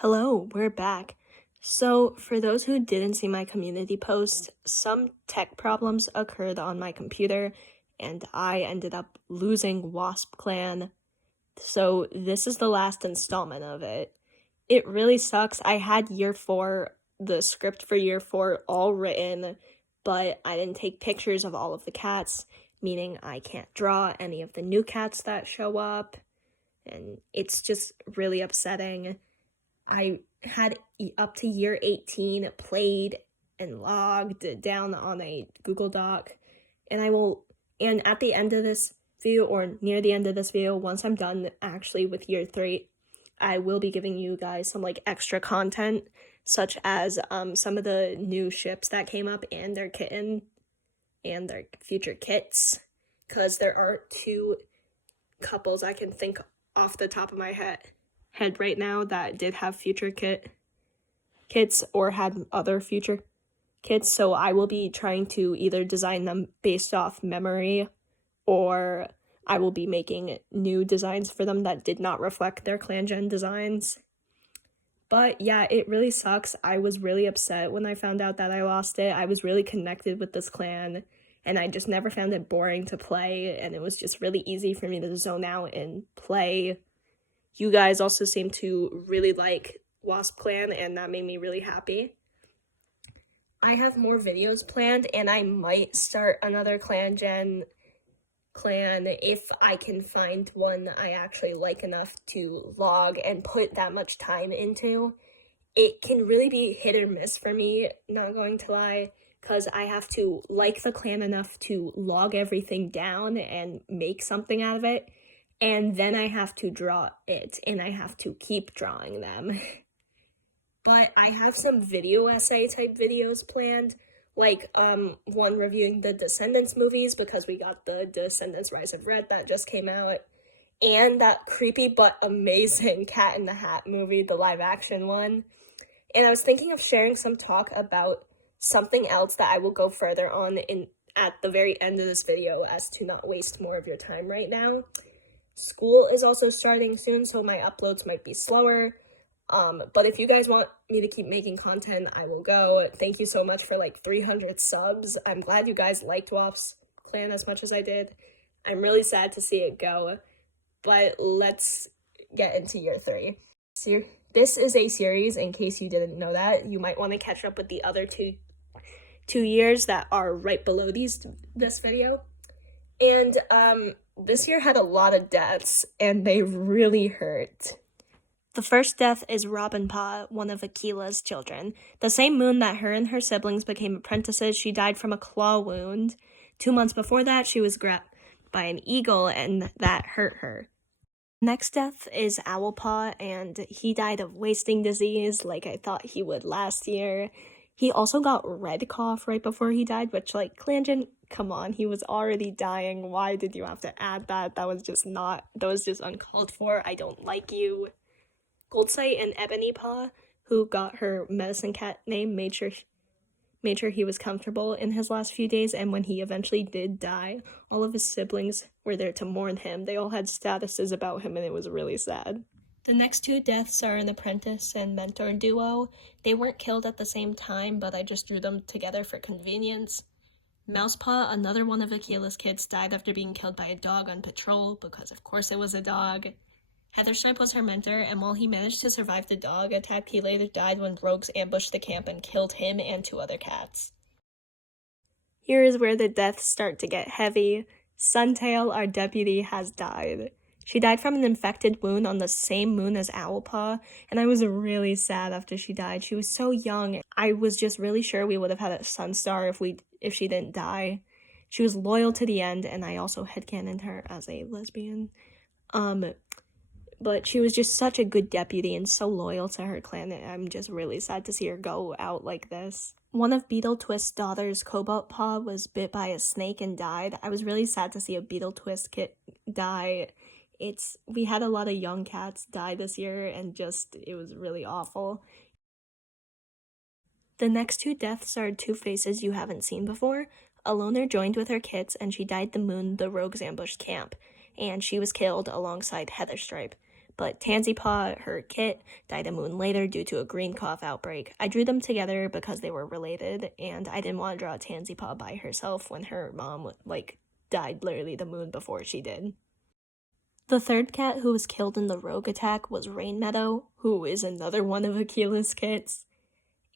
Hello, we're back. So, for those who didn't see my community post, some tech problems occurred on my computer, and I ended up losing WaspClan. So, this is the last installment of it. It really sucks. I had the script for year 4 all written, but I didn't take pictures of all of the cats, meaning I can't draw any of the new cats that show up, and it's just really upsetting. I had up to year 18 played and logged down on a Google Doc, and and at the end of this video, or near the end of this video, once I'm done actually with year 3, I will be giving you guys some extra content, such as some of the new ships that came up and their kitten and their future kits, because there are 2 couples I can think off the top of my head right now that did have future kits or had other future kits, so I will be trying to either design them based off memory, or I will be making new designs for them that did not reflect their clan gen designs. But yeah, it really sucks. I was really upset when I found out that I lost it. I was really connected with this clan, and I just never found it boring to play, and it was just really easy for me to zone out and play. You guys also seem to really like WaspClan, and that made me really happy. I have more videos planned, and I might start another clan if I can find one I actually like enough to log and put that much time into. It can really be hit or miss for me, not going to lie, because I have to like the clan enough to log everything down and make something out of it, and then I have to draw it, and I have to keep drawing them. But I have some video essay type videos planned, like one reviewing the Descendants movies, because we got the Descendants Rise of Red that just came out, and that creepy but amazing Cat in the Hat movie, the live action one. And I was thinking of sharing some talk about something else that I will go further on at the very end of this video, as to not waste more of your time right now. School is also starting soon, so my uploads might be slower. But if you guys want me to keep making content, I will go. Thank you so much for 300 subs. I'm glad you guys liked WaspClan as much as I did. I'm really sad to see it go, but let's get into year 3. This is a series, in case you didn't know that. You might want to catch up with the other two years that are right below this video. And this year had a lot of deaths, and they really hurt. The first death is Robin Pa, one of Akila's children. The same moon that her and her siblings became apprentices, she died from a claw wound. 2 months before that, she was grabbed by an eagle, and that hurt her. Next death is Owl Pa, and he died of wasting disease like I thought he would last year. He also got red cough right before he died, which, Clangen, come on, he was already dying. Why did you have to add that? That was just uncalled for. I don't like you. Goldsight and Ebony Pa, who got her medicine cat name, made sure he was comfortable in his last few days, and when he eventually did die, all of his siblings were there to mourn him. They all had statuses about him, and it was really sad. The next 2 deaths are an apprentice and mentor duo. They weren't killed at the same time, but I just drew them together for convenience. Mousepaw, another one of Akila's kids, died after being killed by a dog on patrol, because of course it was a dog. Heatherstripe was her mentor, and while he managed to survive the dog attack, he later died when rogues ambushed the camp and killed him and 2 other cats. Here is where the deaths start to get heavy. Suntail, our deputy, has died. She died from an infected wound on the same moon as Owlpaw, and I was really sad after she died. She was so young. I was just really sure we would have had a Sunstar if she didn't die. She was loyal to the end, and I also headcanoned her as a lesbian. But she was just such a good deputy and so loyal to her clan, and I'm just really sad to see her go out like this. One of Beetle Twist's daughters, Cobalt Paw, was bit by a snake and died. I was really sad to see a Beetle Twist kit die. We had a lot of young cats die this year, and it was really awful. The next 2 deaths are 2 faces you haven't seen before. A loner joined with her kits, and she died the moon the rogues ambushed camp, and she was killed alongside Heatherstripe. but Tansy Paw, her kit, died a moon later due to a green cough outbreak. I drew them together because they were related, and I didn't want to draw Tansy Paw by herself when her mom, died literally the moon before she did. The third cat who was killed in the rogue attack was Rain Meadow, who is another one of Akila's kits.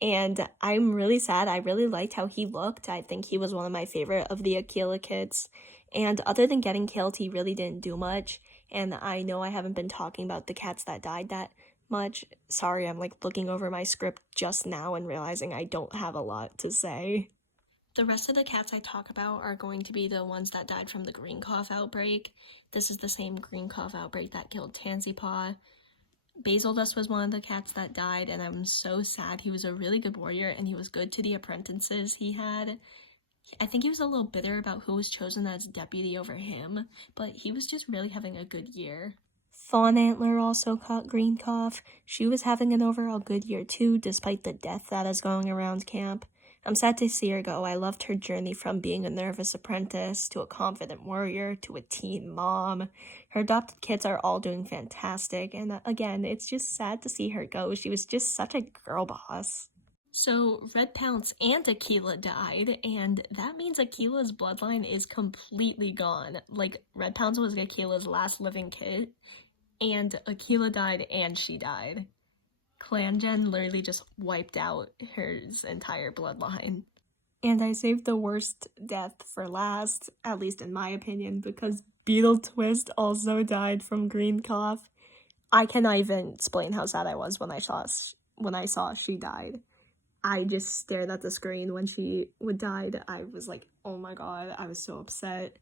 And I'm really sad. I really liked how he looked. I think he was one of my favorite of the Akila kits. And other than getting killed, he really didn't do much. And I know I haven't been talking about the cats that died that much. Sorry, I'm looking over my script just now and realizing I don't have a lot to say. The rest of the cats I talk about are going to be the ones that died from the green cough outbreak. This is the same green cough outbreak that killed Tansy Paw. Basil Dust was one of the cats that died, and I'm so sad. He was a really good warrior, and he was good to the apprentices he had. I think he was a little bitter about who was chosen as deputy over him, but he was just really having a good year. Fawn Antler also caught green cough. She was having an overall good year too, despite the death that is going around camp. I'm sad to see her go. I loved her journey from being a nervous apprentice to a confident warrior to a teen mom. Her adopted kids are all doing fantastic, and again, it's just sad to see her go. She was just such a girl boss. So, Red Pounce and Akila died, and that means Akila's bloodline is completely gone. Red Pounce was Akila's last living kid, and Akila died and she died. Clan Gen literally just wiped out hers entire bloodline. And I saved the worst death for last, at least in my opinion, because Beetle Twist also died from green cough. I cannot even explain how sad I was when I saw she died. I just stared at the screen when she died. I was like, oh my god, I was so upset.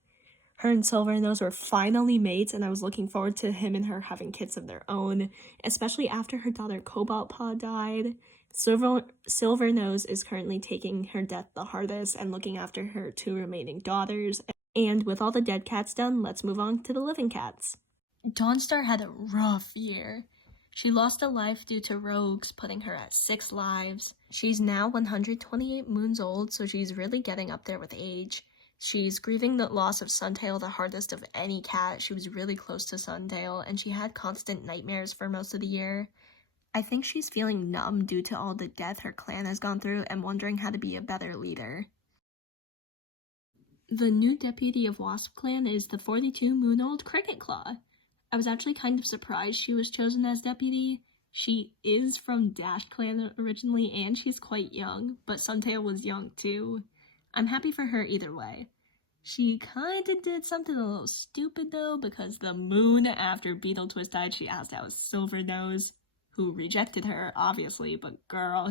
Her and Silvernose were finally mates, and I was looking forward to him and her having kids of their own, especially after her daughter Cobalt Paw died. Silvernose is currently taking her death the hardest and looking after her two remaining daughters. And with all the dead cats done, let's move on to the living cats. Dawnstar had a rough year. She lost a life due to rogues, putting her at 6 lives. She's now 128 moons old, so she's really getting up there with age. She's grieving the loss of Suntail the hardest of any cat. She was really close to Suntail, and she had constant nightmares for most of the year. I think she's feeling numb due to all the death her clan has gone through and wondering how to be a better leader. The new deputy of WaspClan is the 42-moon-old Cricket Claw. I was actually kind of surprised she was chosen as deputy. She is from Dash Clan originally, and she's quite young, but Suntail was young too. I'm happy for her either way. She kinda did something a little stupid though, because the moon after Beetle Twist died, she asked out Silvernose, who rejected her, obviously, but girl.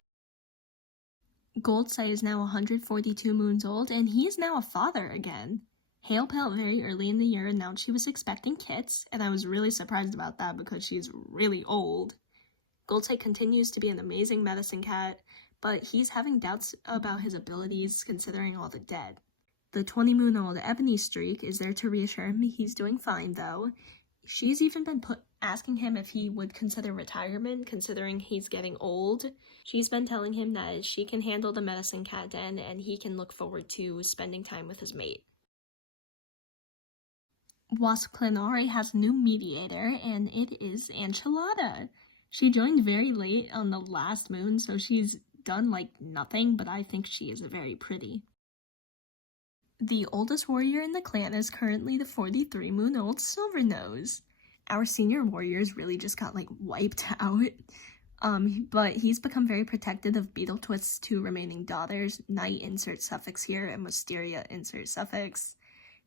Goldseye is now 142 moons old, and he is now a father again. Halepelt very early in the year announced she was expecting kits, and I was really surprised about that because she's really old. Goldseye continues to be an amazing medicine cat, but he's having doubts about his abilities considering all the dead. The 20-moon-old Ebony Streak is there to reassure him he's doing fine though. She's even been asking him if he would consider retirement considering he's getting old. She's been telling him that she can handle the medicine cat den and he can look forward to spending time with his mate. WaspClan has a new mediator, and it is Enchilada. She joined very late on the last moon, so she's done nothing, but I think she is very pretty. The oldest warrior in the clan is currently the 43-moon-old Silvernose. Our senior warriors really just got wiped out. But he's become very protective of Beetle Twist's two remaining daughters, Night insert suffix here and Wisteria insert suffix.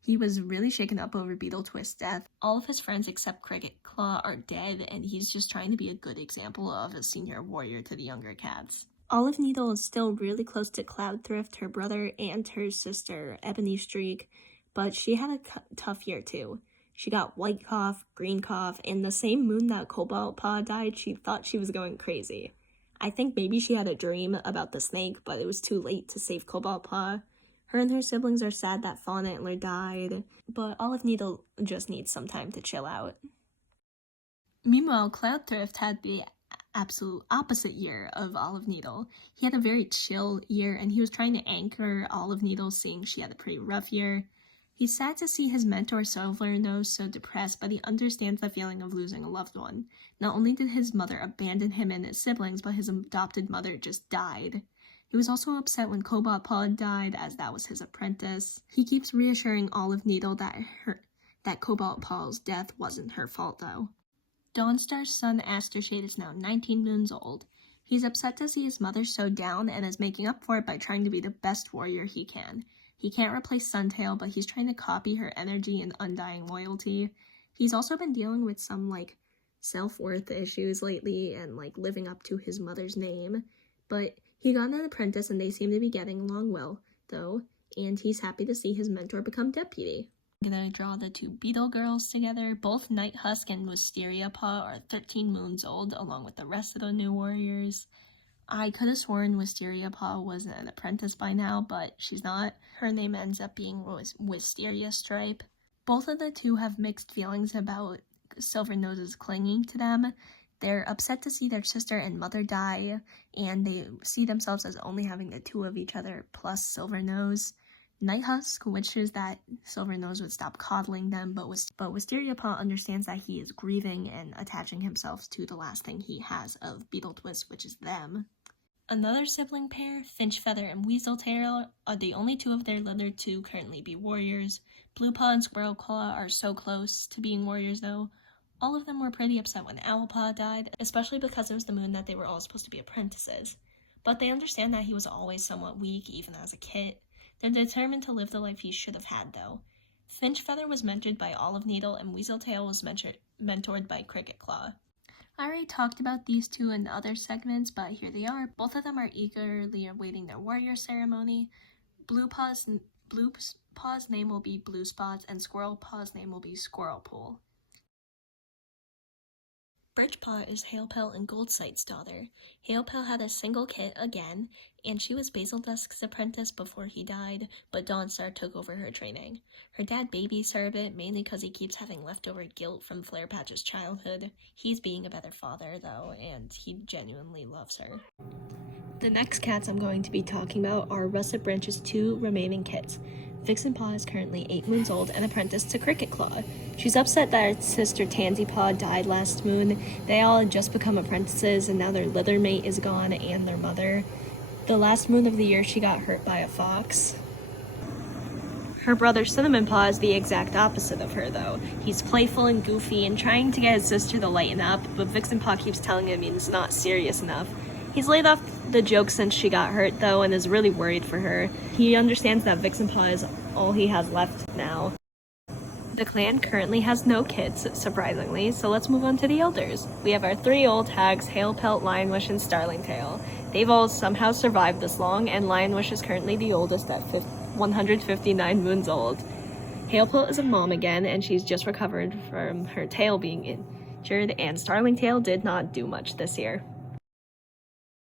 He was really shaken up over Beetle Twist's death. All of his friends except Cricket Claw are dead, and he's just trying to be a good example of a senior warrior to the younger cats. Olive Needle is still really close to Cloud Thrift, her brother, and her sister, Ebony Streak, but she had a tough year too. She got white cough, green cough, and the same moon that Cobalt Paw died, she thought she was going crazy. I think maybe she had a dream about the snake, but it was too late to save Cobalt Paw. Her and her siblings are sad that Fawn Antler died, but Olive Needle just needs some time to chill out. Meanwhile, Cloud Thrift had the absolute opposite year of Olive Needle. He had a very chill year, and he was trying to anchor Olive Needle, seeing she had a pretty rough year. He's sad to see his mentor Silvernose so depressed, but he understands the feeling of losing a loved one. Not only did his mother abandon him and his siblings, but his adopted mother just died. He was also upset when Cobalt Paw died, as that was his apprentice. He keeps reassuring Olive Needle that Cobalt Paw's death wasn't her fault, though. Dawnstar's son Astershade is now 19 moons old. He's upset to see his mother so down and is making up for it by trying to be the best warrior he can. He can't replace Suntail, but he's trying to copy her energy and undying loyalty. He's also been dealing with some, self-worth issues lately and, living up to his mother's name. But he got an apprentice and they seem to be getting along well, though, and he's happy to see his mentor become deputy. I'm gonna draw the two Beetle girls together. Both Night Husk and Wisteria Paw are 13 moons old, along with the rest of the new warriors. I could have sworn Wisteria Paw was an apprentice by now, but she's not. Her name ends up being Wisteria Stripe. Both of the two have mixed feelings about Silvernose's clinging to them. They're upset to see their sister and mother die, and they see themselves as only having the two of each other plus Silvernose. Night Husk wishes that Silvernose would stop coddling them, but Wisteria Paw understands that he is grieving and attaching himself to the last thing he has of Beetle Twist, which is them. Another sibling pair, Finchfeather and Weaseltail, are the only two of their litter to currently be warriors. Bluepaw and Squirrelclaw are so close to being warriors, though. All of them were pretty upset when Owlpaw died, especially because it was the moon that they were all supposed to be apprentices. But they understand that he was always somewhat weak, even as a kid. They're determined to live the life he should have had, though. Finchfeather was mentored by Olive Needle, and Weaseltail was mentored by Cricketclaw. I already talked about these two in other segments, but here they are. Both of them are eagerly awaiting their warrior ceremony. Bluepaw's name will be Blue Spots, and Squirrelpaw's name will be Squirrelpool. Birchpaw is Halepelt and Goldsight's daughter. Halepelt had a single kit again, and she was Basil Dusk's apprentice before he died, but Dawnstar took over her training. Her dad babies her a bit, mainly because he keeps having leftover guilt from Flarepatch's childhood. He's being a better father, though, and he genuinely loves her. The next cats I'm going to be talking about are Russet Branch's two remaining kits. Vixenpaw is currently 8 moons old and apprenticed to Cricketclaw. She's upset that her sister Tansypaw died last moon. They all had just become apprentices, and now their litter mate is gone and their mother. The last moon of the year, she got hurt by a fox. Her brother Cinnamonpaw is the exact opposite of her, though. He's playful and goofy and trying to get his sister to lighten up, but Vixenpaw keeps telling him he's not serious enough. He's laid off the joke since she got hurt, though, and is really worried for her. He understands that Vixenpaw is all he has left now. The clan currently has no kids, surprisingly, so let's move on to the elders. We have our 3 old hags, Halepelt, Lionwish, and Starlingtail. They've all somehow survived this long, and Lionwish is currently the oldest at 159 moons old. Halepelt is a mom again, and she's just recovered from her tail being injured, and Starlingtail did not do much this year.